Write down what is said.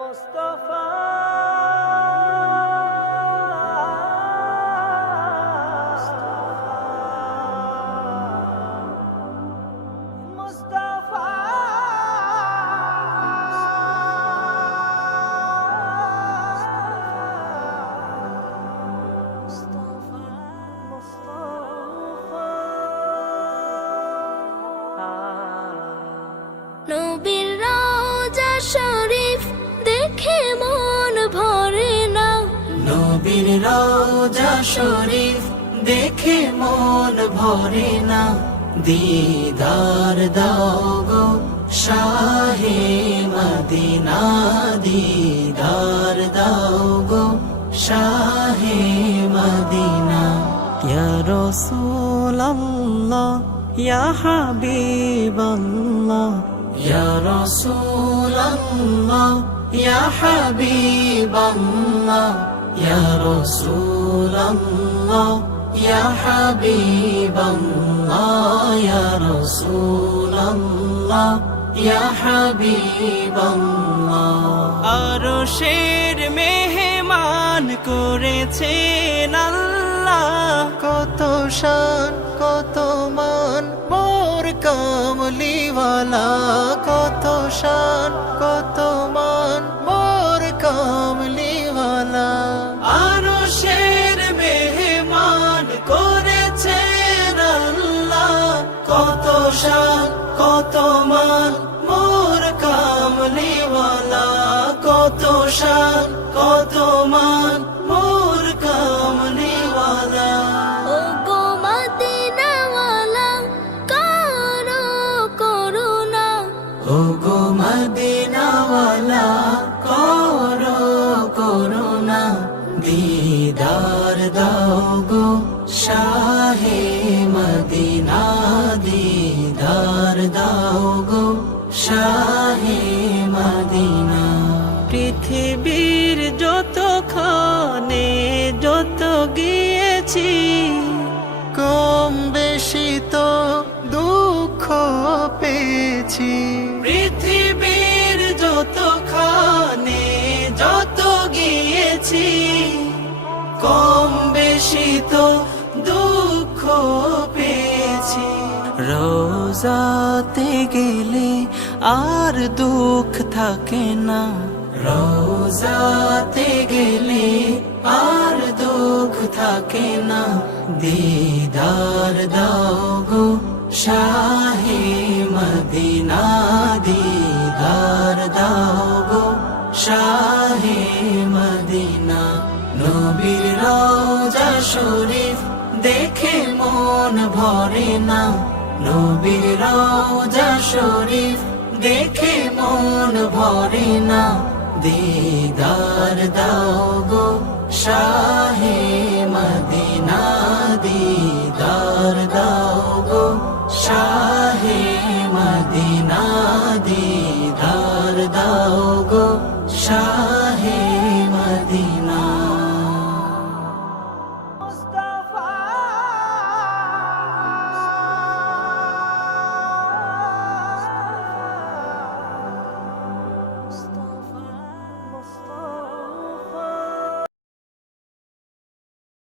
মুস্তাফা মুস্তাফা নবীর রওজা শরীফ দেখে মন ভরে না, নবীর রওজা শরীফ দেখে মন ভরে না, দিদার দাও গো শাহে মদিনা, দিদার দাও গো শাহে মদিনা। ইয়া রাসূলাল্লাহ ইয়া হাবিবাল্লাহ, ইয়া রাসূলাল্লাহ ইয়া হাবিবাল্লাহ, ইয়া রাসূলাল্লাহ ইয়া হাবিবাল্লাহ, ইয়া রাসূলাল্লাহ ইয়া হাবিবাল্লাহ। আরশের মেহমান করেছেন আল্লাহ, কত শান কত মান মোর কামলিওয়ালা, কত শান কত মান মোর কামলিওয়ালা। আরশের মেহমান করেছেন আল্লাহ, কত শান কত মান মোর কামলিওয়ালা, কত শান কত মান মোর কামলিওয়ালা। ও গো মদিনাওয়ালা করো করুণা, ও গো মদিনাওয়ালা করো করুণা, দিদার দাও গো শাহে মদিনা, দিদার দাও গো শাহে মদিনা। পৃথিবীর যতখানে যত গিয়েছি, কম বেশি তো দুঃখ পেয়েছি। পৃথিবীর যতখানে যত গিয়েছি, কম বেশি তো দুঃখ পেয়েছি। রোজাতে গেলে আর দুঃখ থাকে না, রোজাতে গেলে আর দুঃখ থাকে না, দিদার দাও গো শাহে মদিনা, দিদার দাও গো শাহে মদিনা। নবীর রওজা শরীফ দেখে মন ভরে না, নবীর রওজা শরীফ দেখে মন ভরে না, দিদার দাও গো শাহে মদিনা, দিদার দাও গো শাহে